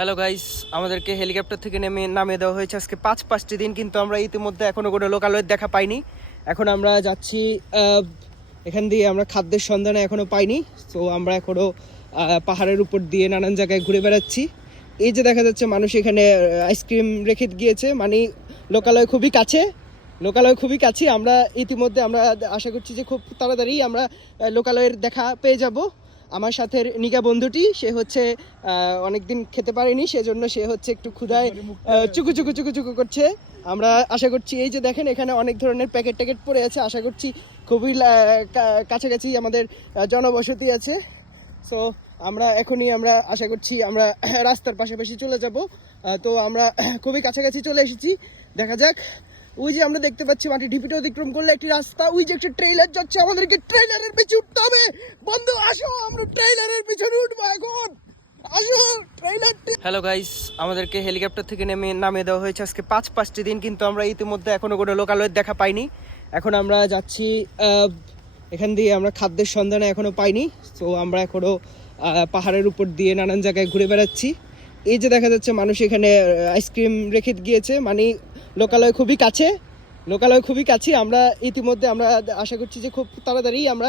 Hello guys, আমাদেরকে helicopter থেকে নামিয়ে দেওয়া হয়েছে আজকে 5টি দিন, কিন্তু আমরা ইতিমধ্যে এখনো কোনো লোকালয়ের দেখা পাইনি। এখন আমরা যাচ্ছি এখান দিয়ে আমরা খাদ্যের সন্ধানে এখনো পাইনি। তো আমরা এখনো পাহাড়ের উপর দিয়ে নানান জায়গায় ঘুরে বেড়াচ্ছি। এই যে দেখা যাচ্ছে মানুষ এখানে আইসক্রিম রেখে গিয়েছে, মানে লোকালয় খুবই কাছে। আমরা ইতিমধ্যে আমরা আশা করছি যে খুব তাড়াতাড়ি আমরা লোকালয়ের দেখা পেয়ে যাব। আমার সাথে নিগা বন্ধুটি, সে হচ্ছে অনেকদিন খেতে পারেনি, সেজন্য সে হচ্ছে একটু ক্ষুধায় চুকু চুকু চুকু চুকু করছে। আমরা আশা করছি, এই যে দেখেন এখানে অনেক ধরনের প্যাকেট ট্যাকেট পড়ে আছে, আশা করছি খুবই কাছাকাছি আমাদের জনবসতি আছে। সো আমরা আশা করছি আমরা রাস্তার পাশাপাশি চলে যাব। তো আমরা খুবই কাছাকাছি চলে এসেছি, দেখা যাক। ওই যে আমরা দেখতে পাচ্ছি মাটি ঢিপিটা অতিক্রম করলে একটি রাস্তা, ওই যে একটা ট্রেইলার যাচ্ছে, আমাদেরকে ট্রেইলারের পিছনে উঠতে হবে। বন্ধু আসো, আমরা ট্রেইলারের পিছনে উঠবো এখন, আসো ট্রেইলারটি। হ্যালো গাইস, আমাদেরকে হেলিকপ্টার থেকে নামিয়ে দেওয়া হয়েছে আজকে 5টি দিন, কিন্তু আমরা ইতিমধ্যে এখনো কোনো লোকালয়ের দেখা পাইনি। এখন আমরা যাচ্ছি এখান দিয়ে আমরা খাদ্যের সন্ধানে এখনো পাইনি। তো আমরা এখনো পাহাড়ের উপর দিয়ে নানান জায়গায় ঘুরে বেড়াচ্ছি। এই যে দেখা যাচ্ছে মানুষ এখানে আইসক্রিম রেখে গিয়েছে, মানে লোকালয় খুবই কাছে। আমরা ইতিমধ্যে আমরা আশা করছি যে খুব তাড়াতাড়ি আমরা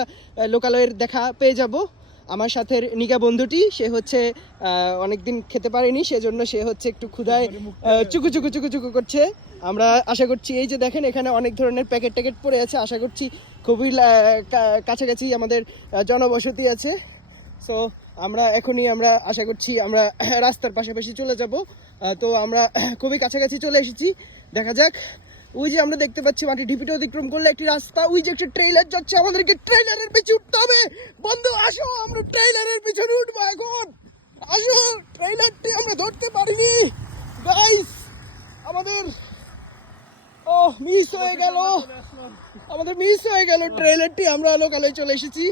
লোকালয়ের দেখা পেয়ে যাব। আমার সাথে নিগা বন্ধুটি, সে হচ্ছে অনেকদিন খেতে পারেনি, সেজন্য সে হচ্ছে একটু ক্ষুধায় চুকু চুকু চুকু চুকু করছে। আমরা আশা করছি, এই যে দেখেন এখানে অনেক ধরনের প্যাকেট ট্যাকেট পড়ে আছে, আশা করছি খুবই কাছাকাছি আমাদের জনবসতি আছে। সো আমরা আশা করছি আমরা রাস্তার পাশাপাশি চলে যাব। তো আমরা খুবই কাছাকাছি চলে এসেছি, দেখা যাক। ওই যে আমরা দেখতে পাচ্ছি মাটি ঢিপিটা অতিক্রম করলে একটি রাস্তা, ওই যে একটা ট্রেইলার যাচ্ছে, আমাদেরকে ট্রেইলারের পিছনে উঠতে হবে। বন্ধু আসো, আমরা ট্রেইলারের পিছনে উঠবো এখন, আসো। ট্রেইলারটি আমরা ধরতে পারিনি গাইস, আমাদের মিস হয়ে গেল ট্রেইলারটি। আমরা লোকালয়ে চলে এসেছি।